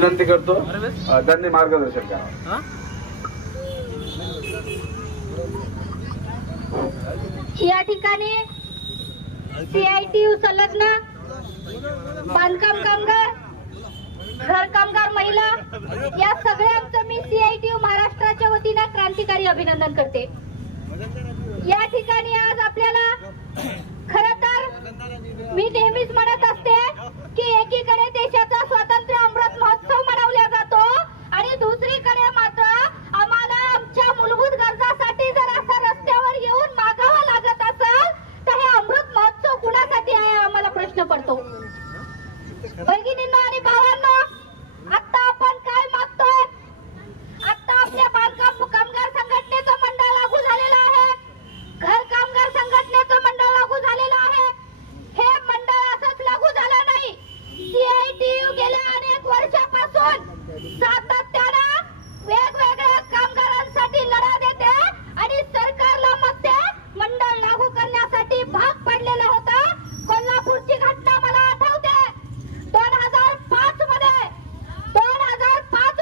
विनंती करतो त्यांनी मार्गदर्शन करावं। या ठिकाणी CITU संलग्न बांधकाम कामगार, घर कामगार महिला या सगळ्यांचं मी CITU महाराष्ट्राच्या वतीने क्रांतिकारी अभिनंदन करते। या ठिकाणी आज आपल्याला खरं तर मी नेहमीच म्हणत असते की एकीकडे देशाचा स्वातंत्र्य अमृत महोत्सव मनवला जातो आणि दुसरीकडे मात्र आम्हाला आमच्या मूलभूत गरजासाठी जर असं रस्त्यावर येऊन मागावं लागत असेल तर हे अमृत महोत्सव कुणासाठी आहे आम्हाला प्रश्न पडतो। भगिनींनो आणि भावांनो, आता आपण काय मागतोय? आता आपल्या बांधकाम कामगार संघटनेचं मंडळ लागू झालेलं आहे, घर कामगार संघटनेचं मंडळ लागू झालेलं आहे। हे मंडळ असंच लागू झालं नाही, CITU गेल्या अनेक वर्षापासून सातत्यानं वेगवेगळ्या कामगारांसाठी लढा देते आणि सरकारला मग ते मंडळ लागू करण्यासाठी भाग पडलेला होता। कोल्हापूरची घटना मला आठवते। 2005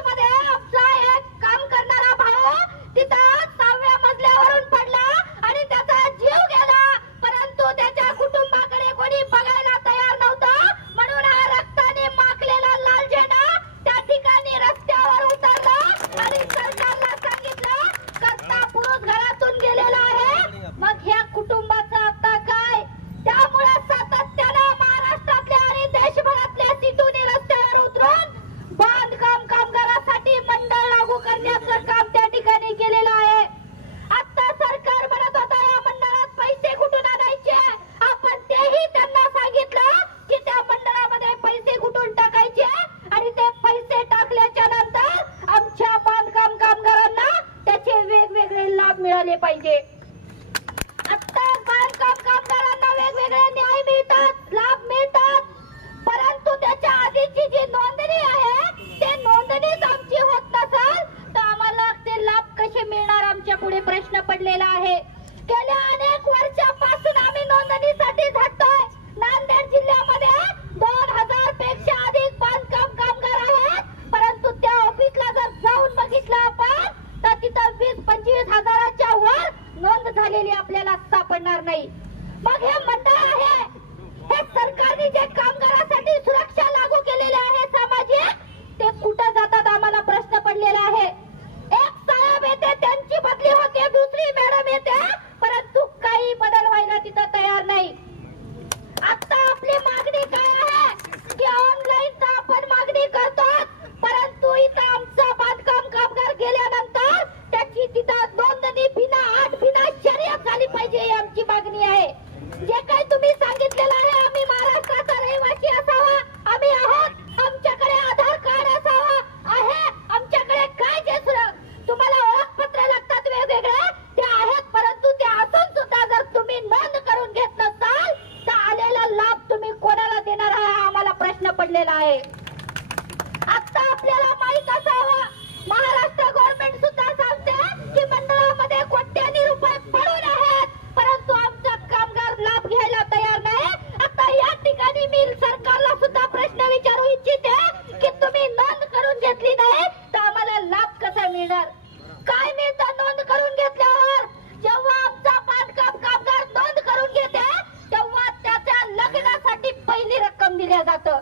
मध्ये आमचा एक काम करणारा भाऊ तिथं 6व्या मजल्यावरून पडला आणि त्याचा जीव गेला, परंतु त्याच्या कुटुंबाकडे कोणी बघायला तयार नव्हतं, म्हणून हा रक्ताने माखलेला लाल झेंडा त्या ठिकाणी रस्त्यावर उतरला आणि सरकारला सांगितलं करता पुरुष घरातून गेलेला आहे, मग ह्या कुटुंबाचं आता काय? त्यामुळे सातत्यानं महाराष्ट्रातल्या आणि देशभरातल्या सिटूने रस्त्यावर उतरून बांधकाम कामगारांसाठी मंडळ लागू करण्याचं काम त्या ठिकाणी केलेलं आहे। आता सरकार म्हणत होता या मंडळात पैसे कुठून आणायचे, आपण तेही त्यांना सांगितलं की त्या मंडळामध्ये पैसे कुठून टाकायचे आणि ते पैसे टाकल्याच्या नंतर आमच्या बांधकाम कामगारांना त्याचे वेगवेगळे लाभ मिळाले पाहिजे। आता बांधकाम कामगारांना वेगवेगळे न्याय मिळतात, लाभ मिळतात, परंतु त्याच्या आधीची जी नोंदणी आहे ते नोंदणीच आमची होत नसेल तर आम्हाला ते लाभ कसे मिळणार, आमच्या पुढे प्रश्न पडलेला आहे। गेल्या अनेक वर्षापासून आम्ही नोंदणीसाठी झटतोय। नांदेड जिल्ह्यामध्ये 2000 पेक्षा अधिक बांधकाम कामगार आहेत, परंतु त्या ऑफिसला जर जाऊन बघितलं आपण तर तिथं 20-25 हजाराच्या वर नोंद झालेली आपल्याला सापडणार नाही। मग हे मंडळ आहे, हे सरकारने जे कामगारांसाठी सुरक्षा लागू केलेले आहे सामाजिक, ते कुठं जातात आम्हाला प्रश्न पडलेला आहे। एक साहेब येते त्यांची बदली होते, दुसरी मॅडम येते, परंतु काही बदल व्हायला तिथं तयार नाही। आता आपली मागणी काय आहे की ऑनलाईन तर आपण मागणी करतो, परंतु इथं आमचा बांधकाम कामगार गेल्यानंतर त्याची तिथं नोंदणी बिना शर्यत झाली पाहिजे ही आमची मागणी आहे। जे काही तुम्ही सांगितलेलं आहे आम्ही महाराष्ट्राचा रहिवासी असावा, आम्ही आहोत, आमच्याकडे आधार कार्ड असावा आहे, आमच्याकडे काय जे तुम्हाला ओळखपत्र लागतात वेगवेगळे ते आहेत, परंतु ते असून सुद्धा जर तुम्ही नोंद करून घेत नसाल तर आलेला लाभ तुम्ही कोणाला देणार आहे आम्हाला प्रश्न पडलेला आहे। आता आपल्याला माहित असावं, महाराष्ट्र गव्हर्नमेंट सुद्धा सांगते की मंडळामध्ये कोट्यावधी रुपये पडून आहेत, परंतु आमचा कामगार लाभ घ्यायला तयार नाही। आता या ठिकाणी मी सरकारला सुद्धा प्रश्न विचारू इच्छिते की तुम्ही नोंद करून घेतली नाही तर आम्हाला लाभ कसा मिळणार? काय मिळतं नोंद करून घेतल्यावर? जेव्हा आमचा बांधकाम कामगार नोंद करून घेते तेव्हा त्याच्या लग्नासाठी पहिली रक्कम दिल्या जातं,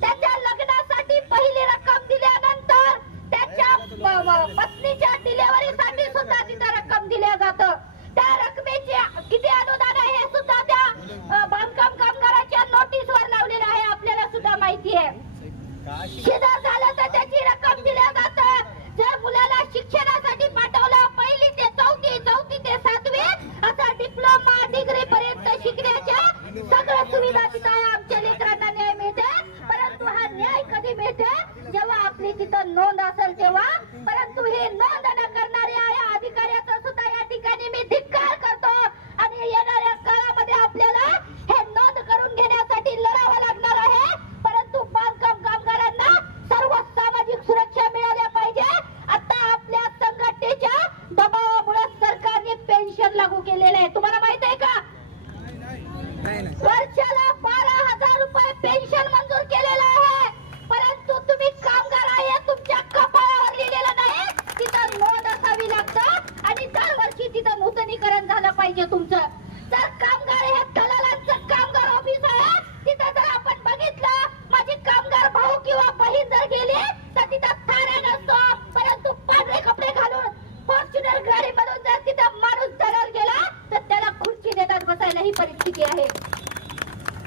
त्याच्या लग्नासाठी पहिली रक्कम दिल्यानंतर त्याच्या पत्नीच्या डिलिव्हरीसाठी सुद्धा तिथं रक्कम दिल्या जातं। त्या रकमेचे किती अनुदान आहे हे सुद्धा त्या बांधकाम कामगाराच्या नोटीसवर लावलेलं आहे, आपल्याला सुद्धा माहिती आहे। शिदार झालं तर त्याची रक्कम दिल्या जातं। जर मुलाला शिक्षणासाठी पाठवलं 1ली ते 4थी, 4थी ते 7वी असा डिप्लोमा डिग्री पर्यंत शिकण्याच्या सगळ्या सुविधा तिथं आहे, आमच्या लेकरांना न्याय मिळते, परंतु हा न्याय कधी मिळते? जेव्हा आपली तिथं नोंद असेल तेव्हा। परंतु हे नोंद न करणाऱ्या या अधिकाऱ्याचा सुद्धा या ठिकाणी मी धिक्कार करतो आणि येणाऱ्या काळामध्ये आपल्याला हे नोंद करून घेण्यासाठी लढावं लागणार आहे, परंतु बांधकाम कामगारांना सर्व सामाजिक सुरक्षा मिळाल्या पाहिजे। आता आपल्या संघटनेच्या दबावामुळे सरकारने पेन्शन लागू केलेले आहे, तुम्हाला माहित आहे का? वर्षाला 12,000 रुपये पेन्शन मंजूर केलेलं आहे, परंतु तुम्ही कामगार आहे पाहिजे तुमचं. जर कामगार हे दलालांचं कामगार ऑफिस आहे, तिथं जर आपण बघितलं माझी कामगार भाऊ किंवा बहीण जर गेली तर तिथं थारा नसतो, परंतु पांढरे कपडे घालून फॉर्च्युनर गाडी मधून जर तिथं माणूस दलाल गेला तर त्याला खुर्ची देतात बसायला, ही परिस्थिती आहे.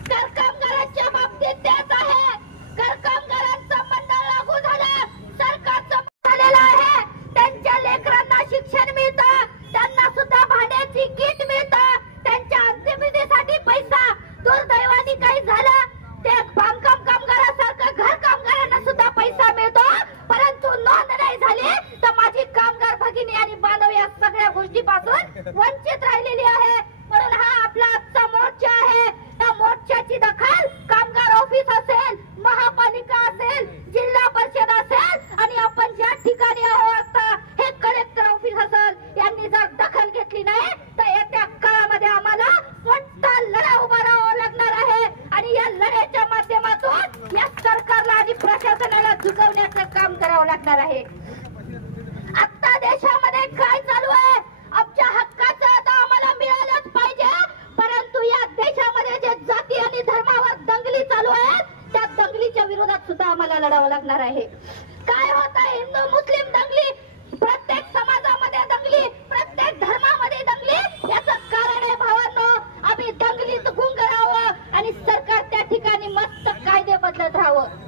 कर कामगारांच्या बाबतीत त्याच आहे. कर कामगारांचं मंडळ लागू झालं, सरकारचं झालेलं आहे. त्यांच्या लेकरांना शिक्षण मिळतं, त्यांना सुद्धा भाड्याची किट मिळतं, त्यांच्या अंत्यविधीसाठी पैसा. दुर्दैवाने काही झालं ते बांधकाम कामगारासारखं घर कामगारांना सुद्धा पैसा मिळतो, परंतु नोंद नाही झाली तर माझी कामगार भगिनी आणि बांधव या सगळ्या गोष्टीपासून वंचित राहिलेली आहे. म्हणून हा आपला आजचा मोर्चा आहे. त्या मोर्चाची दखल कामगार ऑफिस असेल, महापालिका असेल, जिल्हा परिषद असेल आणि आपण ज्या ठिकाणी आहोत हे कलेक्टर ऑफिस असेल, यांनी जर दखल घेतली नाही तर येत्या काळामध्ये आम्हाला मोठा लढा उभा राहावा लागणार आहे. आणि या लढ्याच्या माध्यमातून या सरकारला आणि प्रशासनाला झुकवण्याचं काम करावं लागणार आहे. आता देशामध्ये काय चालू आहे? आमच्या हक्काचं तर आम्हाला मिळालंच पाहिजे, परंतु या देशामध्ये जे जाती आणि धर्मावर दंगली चालू आहेत त्या दंगलीच्या विरोधात सुद्धा आम्हाला लढावं लागणार आहे. काय होत आहे? हिंदू मुस्लिम दंगली, प्रत्येक समाजामध्ये दंगली, प्रत्येक धर्मामध्ये दंगली. याचं कारण आहे भावांनो, आम्ही दंगलीत गुंग राहावं आणि सरकार त्या ठिकाणी मस्त कायदे बदलत राहावं.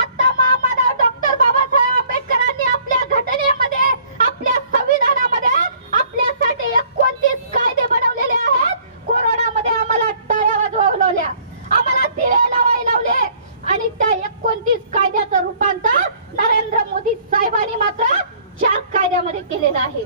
आता महामानव डॉक्टर बाबासाहेब आंबेडकरांनी आपल्या घटनेमध्ये, आपल्या संविधानामध्ये आपल्यासाठी 29 कायदे बनवलेले आहेत. कोरोनामध्ये आम्हाला टाळ्या वाजवल्या, आम्हाला दिवे लावायला लावले आणि त्या 29 कायद्याचं रूपांतर नरेंद्र मोदी साहेबांनी मात्र 4 कायद्यामध्ये केलेलं आहे.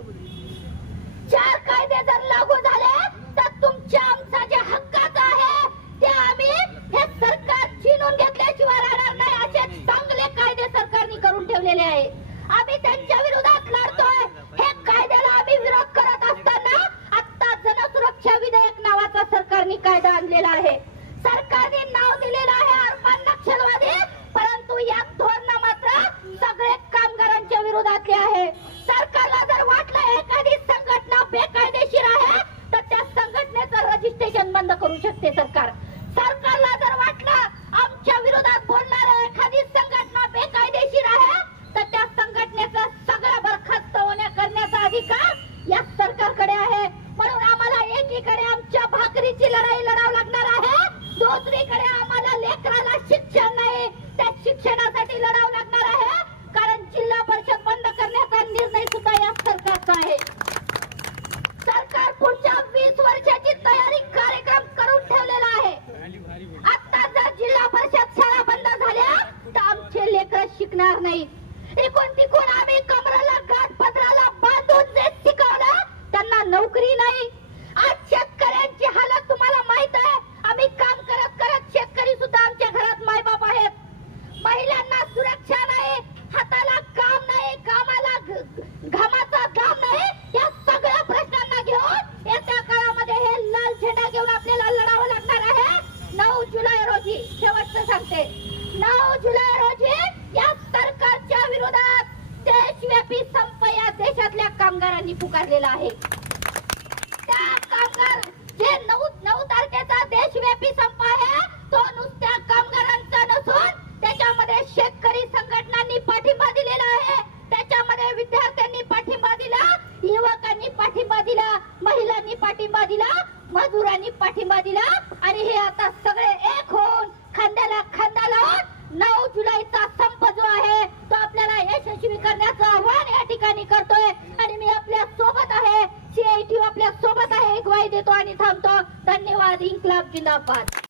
4 कायदे जर लागू झाले तर तुमच्या आमचा जे हक्काचं आहे ते आम्ही हे सरकार चिनून घेतल्याशिवाय राहणार नाही. असे चांगले कायदे सरकारने करून ठेवलेले आहे. आम्ही त्यांच्या विरोधात लढतोय. हे कायद्याला आम्ही विरोध करत असताना आता जनसुरक्षा विधेयक नावाचा सरकारने कायदा आणलेला आहे. सरकारने नाव दिलेलं आहे अरमान नक्षलवादी, परंतु या धोरण मात्र सगळे कामगारांच्या विरोधातले आहे. सरकारला जर वाटलं एखादी संघटना बेकायदेशीर आहे तर त्या संघटनेचं रजिस्ट्रेशन बंद करू शकते सरकार. सरकारला जर वाटलं आमच्या विरोधात बोलणारी एखादी संघटना बेकायदेशीर आहे तर त्या संघटनेचा सगळा बरखास्त करण्याचा अधिकार या सरकारकडे आहे. म्हणून आम्हाला एकीकडे आमच्या भाकरीची लढाई लढावं लागणार आहे, दुसरीकडे आम्हाला लेकराला शिक्षण नाही त्या शिक्षणासाठी लढावं लागणार आहे. कारण जिल्हा परिषद बंद करण्याचा निर्णय सुद्धा या सरकारचा आहे. सरकार पुढच्या 20 वर्षाची तयारी कार्यक्रम करून ठेवलेला आहे. आता जर जिल्हा परिषद शाळा बंद झाल्या तर आमचे लेकर शिकणार नाहीत. एकूण तिकून आम्ही कमराला गाठ पत्राला बांधून जे शिकवलं त्यांना नोकरी नाही. आज शेतकऱ्यांची हालत तुम्हाला माहित आहे. आम्ही काम करत करत शेतकरी सुद्धा आमच्या घरात मायबाप आहेत. महिलांना सुरक्षा नाही, हाताला काम नाही, कामाला घामाचा दाम नाही. या सगळ्या प्रश्नांना घेऊन येत्या काळामध्ये हे लाल झेंडा घेऊन आपल्याला लढावं लागणार आहे. 9 जुलै रोजी शेवटचं सांगते, 9 जुलै रोजी या सरकारच्या विरोधात देशव्यापी संप या देशातल्या कामगारांनी पुकारलेला आहे. त्या कामगार जे 9 तारखेचा देशव्यापी संप आहे तो नुसत्या कामगारांचा नसून त्याच्यामध्ये शेतकरी संघटनांनी पाठिंबा दिलेला आहे, त्याच्यामध्ये विद्यार्थ्यांनी पाठिंबा दिला, युवकांनी पाठिंबा दिला, महिलांनी पाठिंबा दिला, मजुरांनी पाठिंबा दिला आणि हे आता सगळे एक होऊन खांद्याला खांदा लावून 9 जुलैचा संप जो आहे तो आपल्याला यशस्वी करण्याचं आव्हान या ठिकाणी करतोय. आणि मी आपल्या सोबत आहे, CITU आपल्या सोबत आहे, एक ग्वाही देतो आणि थांबतो. धन्यवाद. इन्क्लाब जिंदाबाद.